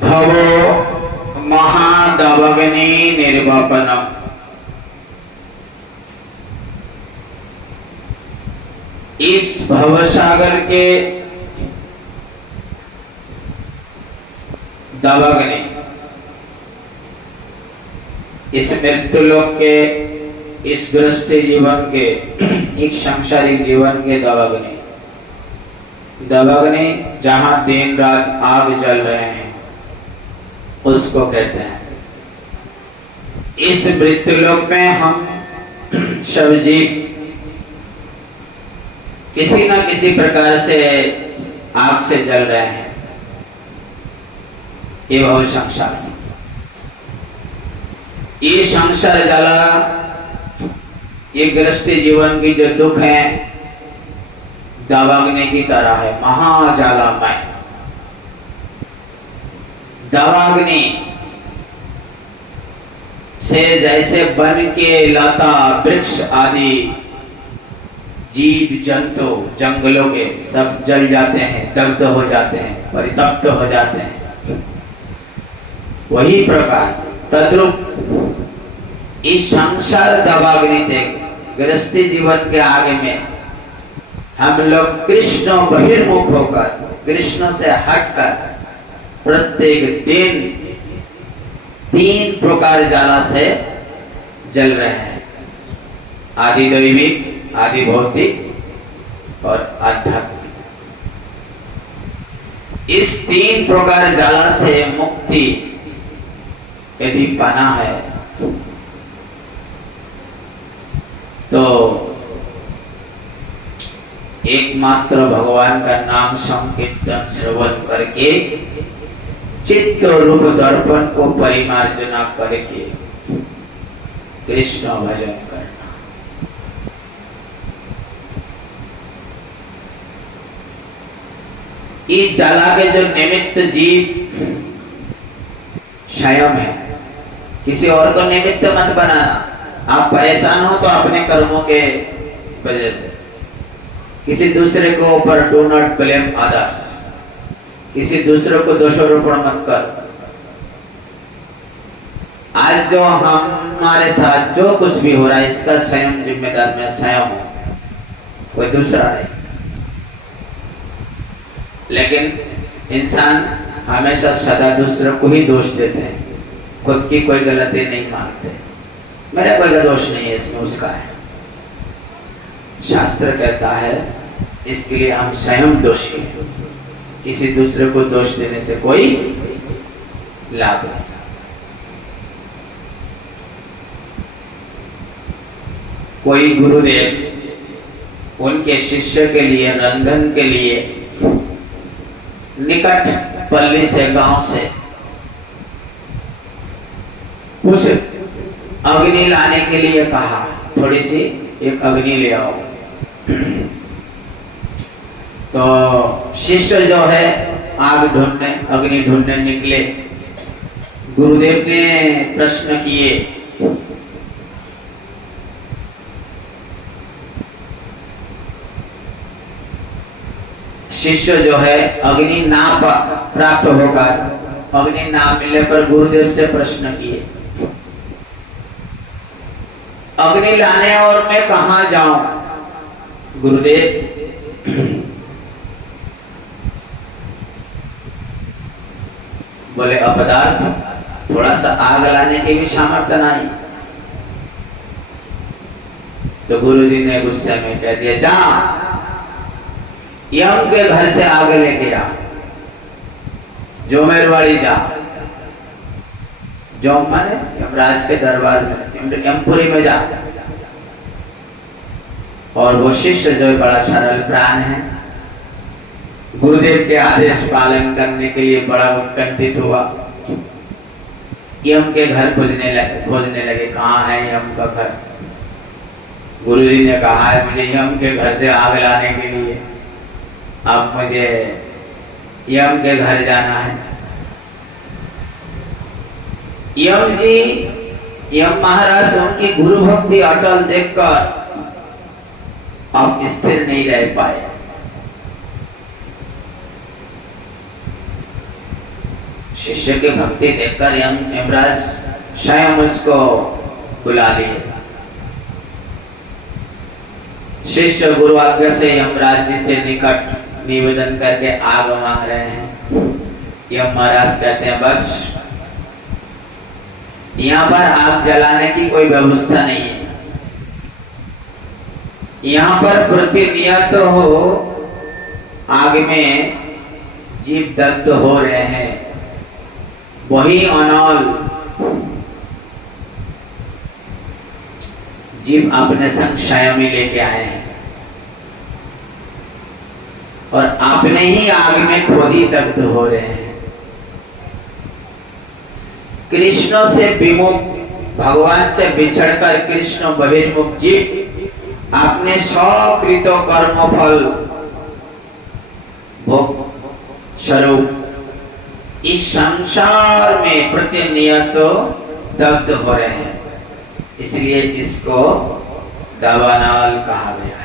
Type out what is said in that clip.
भवो महादवग्नि निर्वपनम। इस भवसागर के दवग्नि, इस मृत्युलोक के, इस गृहस्थी जीवन के, इस सांसारिक जीवन के दवग्नि, दवग्नि जहां दिन रात आग जल रहे हैं उसको कहते हैं। इस मृत्युलोक में हम सब जीव किसी न किसी प्रकार से आग से जल रहे हैं। ये भव संसार, ये संसार जला, ये गृहस्थी जीवन की जो दुख है दवाग्नि की तरह है, महाज्वालामय। दवाग्नि से जैसे बन के लता वृक्ष आदि जीव जंतु जंगलों के सब जल जाते हैं, दग्ध हो जाते हैं, परितप्त हो जाते हैं, वही प्रकार तद्रूप इस संसार दवाग्नि देख गृहस्थी जीवन के आगे में हम लोग कृष्ण बहिर्मुख होकर, कृष्ण से हटकर प्रत्येक दिन 3 प्रकार ज्वाला से जल रहे हैं, आदि दैविक, आदि भौतिक और आध्यात्मिक। इस 3 प्रकार ज्वाला से मुक्ति यदि पाना है तो एकमात्र भगवान का नाम संकीर्तन श्रवण करके चित्त रूप दर्पण को परिमार्जना करके कृष्ण भजन करना। इस ज्वाला के जो निमित्त जीव स्वयं है, किसी और को निमित्त मत बनाना। आप परेशान हो तो अपने कर्मों के वजह से, किसी दूसरे को ऊपर डू नॉट ब्लेम अदर्स, किसी दूसरे को दोषारोपण मत कर। आज जो हमारे साथ जो कुछ भी हो रहा है इसका स्वयं जिम्मेदार मैं स्वयं हूं, कोई दूसरा नहीं। लेकिन इंसान हमेशा सदा दूसरे को ही दोष देते हैं, खुद की कोई गलती नहीं मानते। मेरा कोई दोष नहीं है, इसमें उसका है। शास्त्र कहता है इसके लिए हम स्वयं दोषी हैं, किसी दूसरे को दोष देने से कोई लाभ नहीं। कोई गुरुदेव उनके शिष्य के लिए, रंधन के लिए निकट पल्ली से, गांव से उस अग्नि लाने के लिए कहा, थोड़ी सी एक अग्नि ले आओ। तो शिष्य जो है आग ढूंढने, अग्नि ढूंढने निकले। गुरुदेव ने प्रश्न किए, शिष्य जो है अग्नि ना प्राप्त होगा, अग्नि ना मिलने पर गुरुदेव से प्रश्न किए, अग्नि लाने और मैं कहां जाऊं? गुरुदेव बोले अपदार्थ, थोड़ा सा आग लाने की भी सामर्थ्य नहीं। तो गुरुजी ने गुस्से में कह दिया, जा यम के घर से आग लेके जा, जोमेरवाड़ी जा। जोम माने यमराज के दरबार में, यमपुरी में जा। और वो शिष्य जो बड़ा सरल प्राण है, गुरुदेव के आदेश पालन करने के लिए बड़ा उत्कंठित हुआ। यम के घर खोजने लगे, कहाँ है यम का घर? गुरुजी ने कहा है मुझे यम के घर से आग लाने के लिए, अब मुझे यम के घर जाना है। यम जी, यम महाराज उनकी गुरु भक्ति अटल देखकर आप स्थिर नहीं रह पाए। शिष्य की भक्ति देखकर यमराज स्वयं उसको बुला लिए। शिष्य गुरु आज्ञा से यमराज जी से निकट निवेदन करके आग मांग रहे हैं। यम महाराज कहते हैं बस यहाँ पर आग जलाने की कोई व्यवस्था नहीं है। यहाँ पर प्रतिनियत हो आग में जीव दग्ध हो रहे हैं, वही अनल जीव अपने संग स्वयं ही लेके आए हैं और अपने ही आग में खुद ही दग्ध हो रहे हैं। कृष्ण से विमुख, भगवान से बिछड़कर कृष्ण बहिर्मुख जीव अपने स्वकृत कर्म फल भोग स्वरूप इस संसार में प्रतिनियत दग्ध हो रहे हैं, इसलिए इसको दावानल कहा गया है।